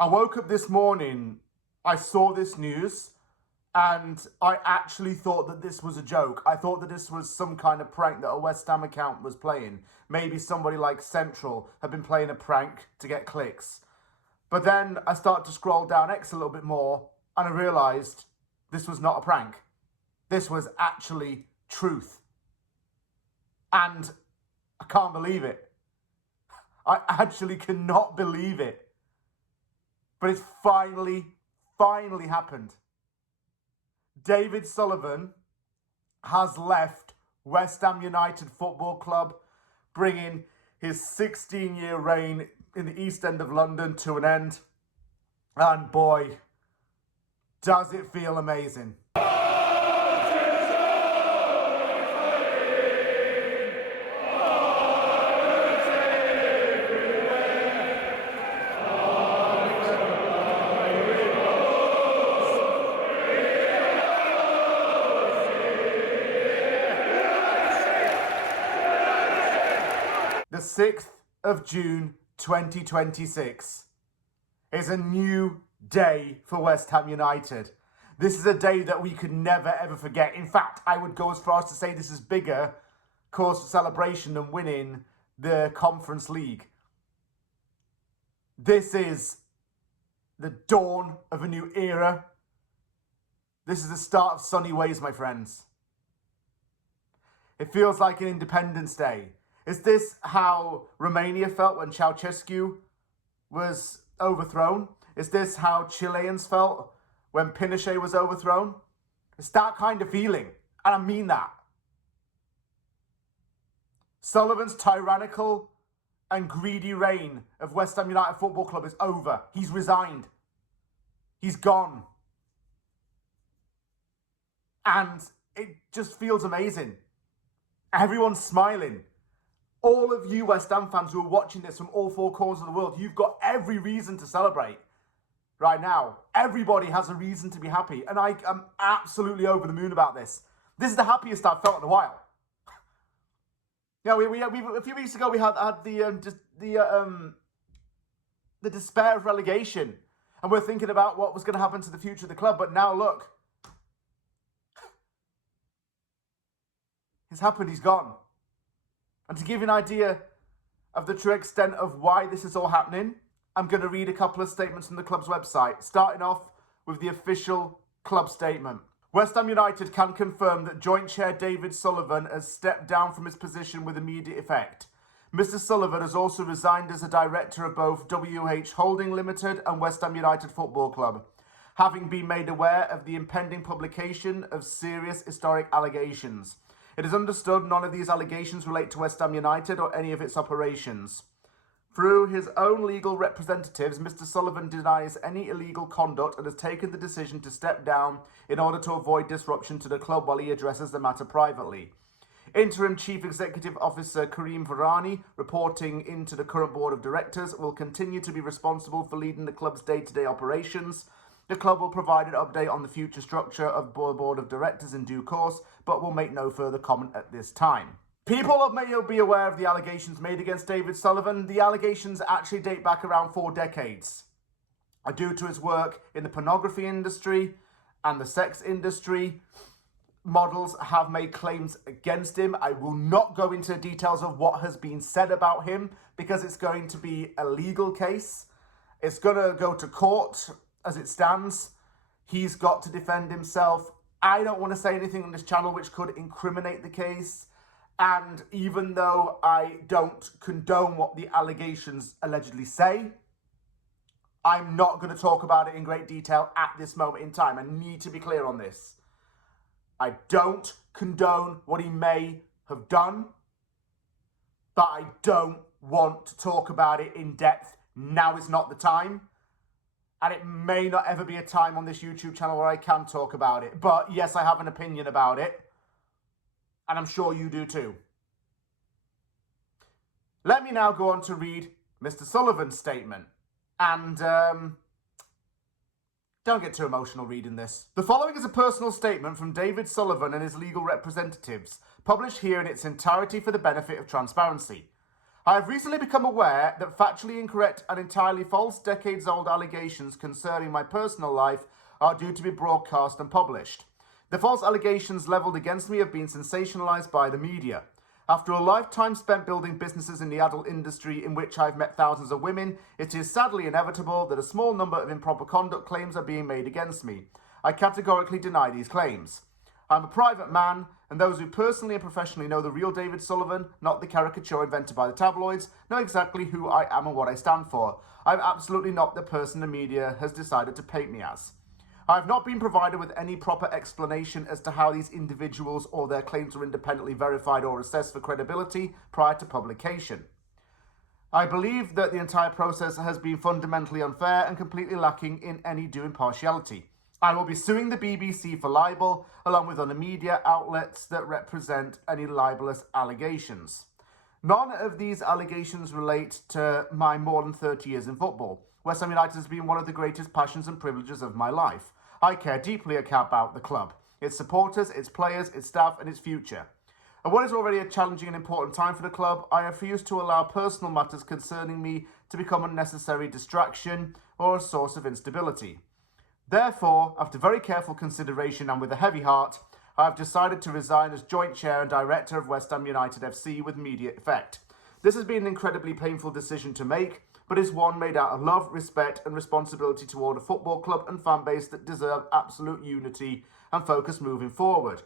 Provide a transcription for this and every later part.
I woke up this morning, I saw this news, and I actually thought that this was a joke. I thought that this was some kind of prank that a West Ham account was playing. Maybe somebody like Central had been playing a prank to get clicks. But then I started to scroll down X a little bit more, and I realised this was not a prank. This was actually truth. And I can't believe it. I actually cannot believe it. But it's finally happened. David Sullivan has left West Ham United Football Club, bringing his 16-year reign in the East End of London to an end. And boy, does it feel amazing. The 6th of June 2026 is a new day for West Ham United. This is a day that we could never ever forget. In fact, I would go as far as to say this is bigger cause for celebration than winning the Conference League. This is the dawn of a new era. This is the start of sunny ways, my friends. It feels like an Independence Day. Is this how Romania felt when Ceausescu was overthrown? Is this how Chileans felt when Pinochet was overthrown? It's that kind of feeling, and I mean that. Sullivan's tyrannical and greedy reign of West Ham United Football Club is over. He's resigned. He's gone. And it just feels amazing. Everyone's smiling. All of you West Ham fans who are watching this from all four corners of the world, you've got every reason to celebrate right now. Everybody has a reason to be happy. And I am absolutely over the moon about this. This is the happiest I've felt in a while. You know, we a few weeks ago we had the despair of relegation. And we're thinking about what was going to happen to the future of the club. But now look. It's happened, he's gone. And to give you an idea of the true extent of why this is all happening, I'm going to read a couple of statements from the club's website, starting off with the official club statement. West Ham United can confirm that joint chair David Sullivan has stepped down from his position with immediate effect. Mr. Sullivan has also resigned as a director of both WH Holding Limited and West Ham United Football Club, having been made aware of the impending publication of serious historic allegations. It is understood none of these allegations relate to West Ham United or any of its operations. Through his own legal representatives, Mr. Sullivan denies any illegal conduct and has taken the decision to step down in order to avoid disruption to the club while he addresses the matter privately. Interim Chief Executive Officer Karim Varani, reporting into the current Board of Directors, will continue to be responsible for leading the club's day-to-day operations. The club will provide an update on the future structure of the Board of Directors in due course, but will make no further comment at this time. People may be aware of the allegations made against David Sullivan. The allegations actually date back around 4 decades. Due to his work in the pornography industry and the sex industry, models have made claims against him. I will not go into details of what has been said about him because it's going to be a legal case. It's going to go to court. As it stands, he's got to defend himself. I don't want to say anything on this channel which could incriminate the case. And even though I don't condone what the allegations allegedly say, I'm not going to talk about it in great detail at this moment in time. I need to be clear on this. I don't condone what he may have done, but I don't want to talk about it in depth. Now is not the time. And it may not ever be a time on this YouTube channel where I can talk about it. But yes, I have an opinion about it. And I'm sure you do too. Let me now go on to read Mr. Sullivan's statement. And don't get too emotional reading this. The following is a personal statement from David Sullivan and his legal representatives, published here in its entirety for the benefit of transparency. I have recently become aware that factually incorrect and entirely false decades-old allegations concerning my personal life are due to be broadcast and published. The false allegations levelled against me have been sensationalised by the media. After a lifetime spent building businesses in the adult industry in which I've met thousands of women, it is sadly inevitable that a small number of improper conduct claims are being made against me. I categorically deny these claims. I'm a private man, and those who personally and professionally know the real David Sullivan, not the caricature invented by the tabloids, know exactly who I am and what I stand for. I'm absolutely not the person the media has decided to paint me as. I have not been provided with any proper explanation as to how these individuals or their claims were independently verified or assessed for credibility prior to publication. I believe that the entire process has been fundamentally unfair and completely lacking in any due impartiality. I will be suing the BBC for libel, along with other media outlets that represent any libelous allegations. None of these allegations relate to my more than 30 years in football. West Ham United has been one of the greatest passions and privileges of my life. I care deeply about the club, its supporters, its players, its staff and its future. At what is already a challenging and important time for the club, I refuse to allow personal matters concerning me to become unnecessary distraction or a source of instability. Therefore, after very careful consideration and with a heavy heart, I have decided to resign as joint chair and director of West Ham United FC with immediate effect. This has been an incredibly painful decision to make, but is one made out of love, respect and responsibility toward a football club and fan base that deserve absolute unity and focus moving forward.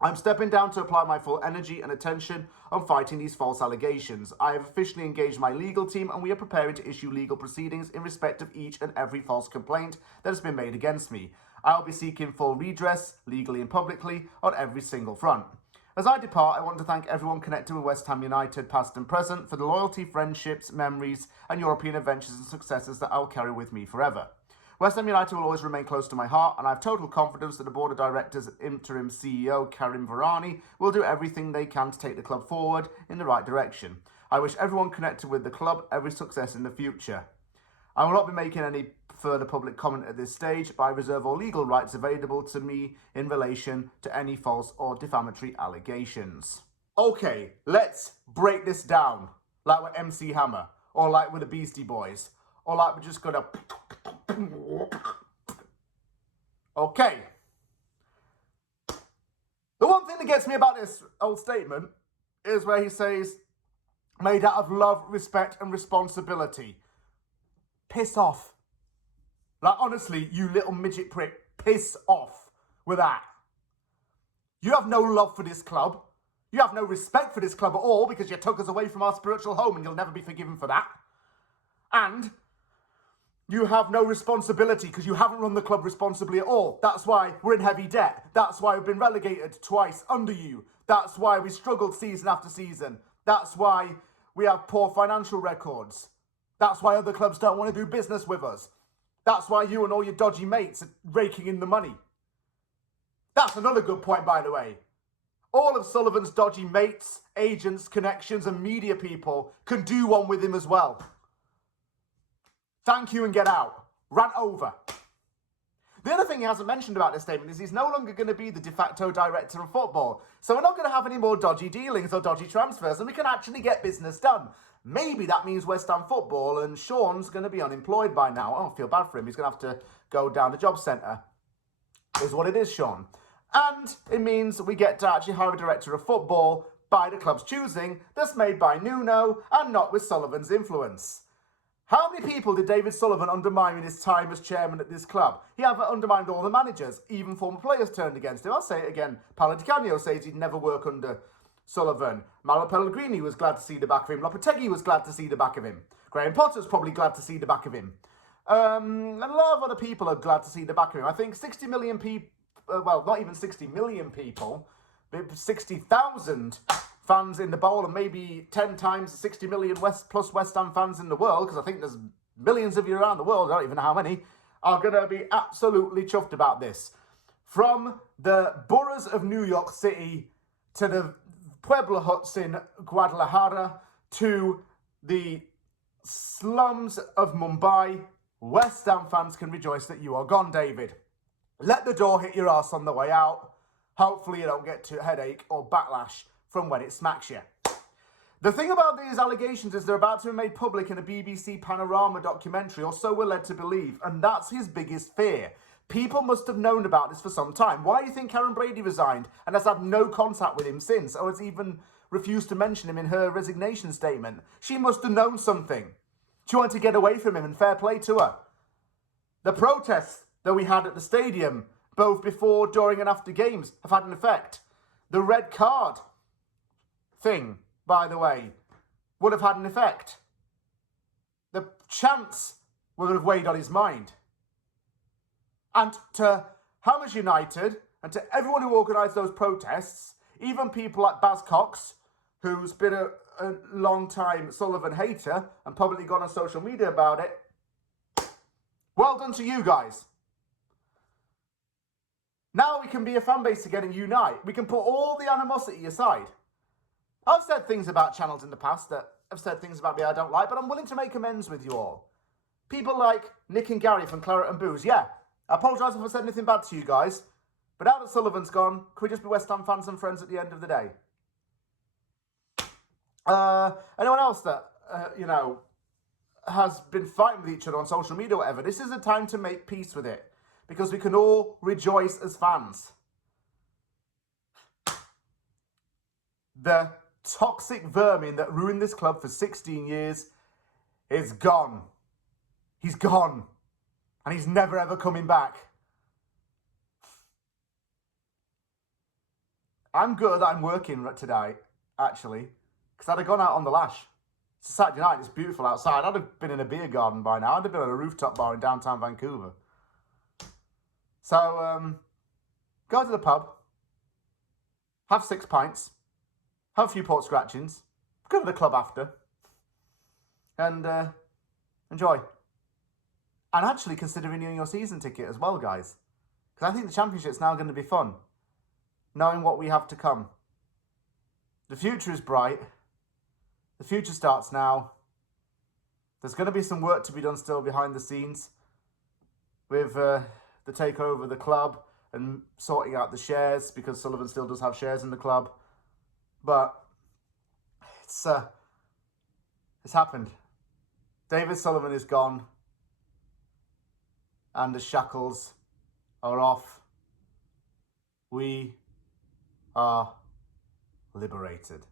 I'm stepping down to apply my full energy and attention on fighting these false allegations. I have officially engaged my legal team and we are preparing to issue legal proceedings in respect of each and every false complaint that has been made against me. I will be seeking full redress, legally and publicly, on every single front. As I depart, I want to thank everyone connected with West Ham United, past and present, for the loyalty, friendships, memories and European adventures and successes that I will carry with me forever. West Ham United will always remain close to my heart, and I have total confidence that the Board of Directors and interim CEO Karim Varani will do everything they can to take the club forward in the right direction. I wish everyone connected with the club every success in the future. I will not be making any further public comment at this stage, but I reserve all legal rights available to me in relation to any false or defamatory allegations. Okay, let's break this down, like we're MC Hammer, or like we're the Beastie Boys, or like we're just gonna... Okay. The one thing that gets me about this old statement is where he says, made out of love, respect and responsibility. Piss off. Like, honestly, you little midget prick, piss off with that. You have no love for this club. You have no respect for this club at all because you took us away from our spiritual home and you'll never be forgiven for that. And you have no responsibility because you haven't run the club responsibly at all. That's why we're in heavy debt. That's why we've been relegated twice under you. That's why we struggled season after season. That's why we have poor financial records. That's why other clubs don't want to do business with us. That's why you and all your dodgy mates are raking in the money. That's another good point, by the way. All of Sullivan's dodgy mates, agents, connections and media people can do one with him as well. Thank you and get out. Rant over. The other thing he hasn't mentioned about this statement is he's no longer going to be the de facto director of football. So we're not going to have any more dodgy dealings or dodgy transfers and we can actually get business done. Maybe that means West Ham football and Sean's going to be unemployed by now. I don't feel bad for him. He's going to have to go down the job centre. Is what it is, Sean. And it means we get to actually hire a director of football by the club's choosing that's made by Nuno and not with Sullivan's influence. How many people did David Sullivan undermine in his time as chairman at this club? He undermined all the managers, even former players turned against him. I'll say it again. Paolo Di Canio says he'd never work under Sullivan. Mario Pellegrini was glad to see the back of him. Lopetegui was glad to see the back of him. Graham Potter's probably glad to see the back of him. And a lot of other people are glad to see the back of him. I think 60 million people, well, not even 60 million people, but 60,000 fans in the bowl and maybe 10 times 60 million plus West Ham fans in the world, because I think there's millions of you around the world, I don't even know how many, are going to be absolutely chuffed about this. From the boroughs of New York City to the Pueblo huts in Guadalajara to the slums of Mumbai, West Ham fans can rejoice that you are gone, David. Let the door hit your ass on the way out. Hopefully you don't get a headache or backlash from when it smacks you. The thing about these allegations is they're about to be made public in a BBC Panorama documentary, or so we're led to believe, and that's his biggest fear. People must have known about this for some time. Why do you think Karen Brady resigned and has had no contact with him since, or has even refused to mention him in her resignation statement? She must have known something. She wanted to get away from him, and fair play to her. The protests that we had at the stadium, both before, during and after games, have had an effect. The red card thing, by the way, would have had an effect. The chants would have weighed on his mind. And to Hammers United and to everyone who organised those protests, even people like Baz Cox, who's been a long-time Sullivan hater and publicly gone on social media about it, well done to you guys. Now we can be a fan base again and unite. We can put all the animosity aside. I've said things about channels in the past that have said things about me I don't like, but I'm willing to make amends with you all. People like Nick and Gary from Claret and Booze, yeah, I apologise if I said anything bad to you guys, but now that Sullivan's gone, can we just be West Ham fans and friends at the end of the day? Anyone else that, has been fighting with each other on social media or whatever, this is a time to make peace with it, because we can all rejoice as fans. The toxic vermin that ruined this club for 16 years is gone. He's gone. And he's never ever coming back. I'm good that I'm working today, actually, because I'd have gone out on the lash. It's a Saturday night, it's beautiful outside. I'd have been in a beer garden by now. I'd have been at a rooftop bar in downtown Vancouver. So, go to the pub, have 6 pints, have a few port scratchings, go to the club after, and enjoy. And actually consider renewing your season ticket as well, guys. Because I think the Championship's now going to be fun, knowing what we have to come. The future is bright. The future starts now. There's going to be some work to be done still behind the scenes with the takeover of the club and sorting out the shares, because Sullivan still does have shares in the club. But it's happened. David Sullivan is gone, and the shackles are off. We are liberated.